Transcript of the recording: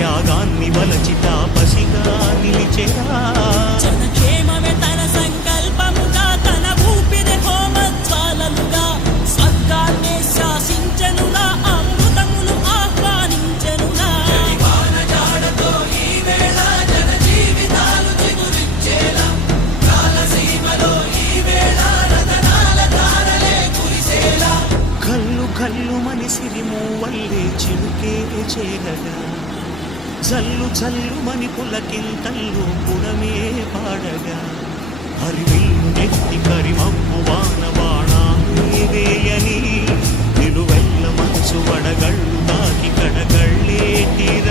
త్యాగాన్ని వలచి తాపసిగా నిలిచెరా. జనక్షేమమే తన సంకల్పముగా, తన ఊపిరి హోమజ్వాలలుగా, స్వర్గాన్నే శాసించెనురా, అమృతములు ఆహ్వానించెనురా. వానజాడతో ఈ వేళ జన జీవితాలు చిగురించేలా, కాలసీమలో ఈ వేళ రతనాల ధారలే కురిసేలా. కల్లు కల్లు మనిసిరి మూవల్లే చిలుకే చేరగా, జల్లు జల్లు మని పులకింతల్లు పుడమే పాడగా, హరివిల్లునెత్తి కరిమప్పు వానవాణాలే వేయని, నిలువెల్ల మనసు వడగళ్ళు తాకి కడగళ్ళే తీర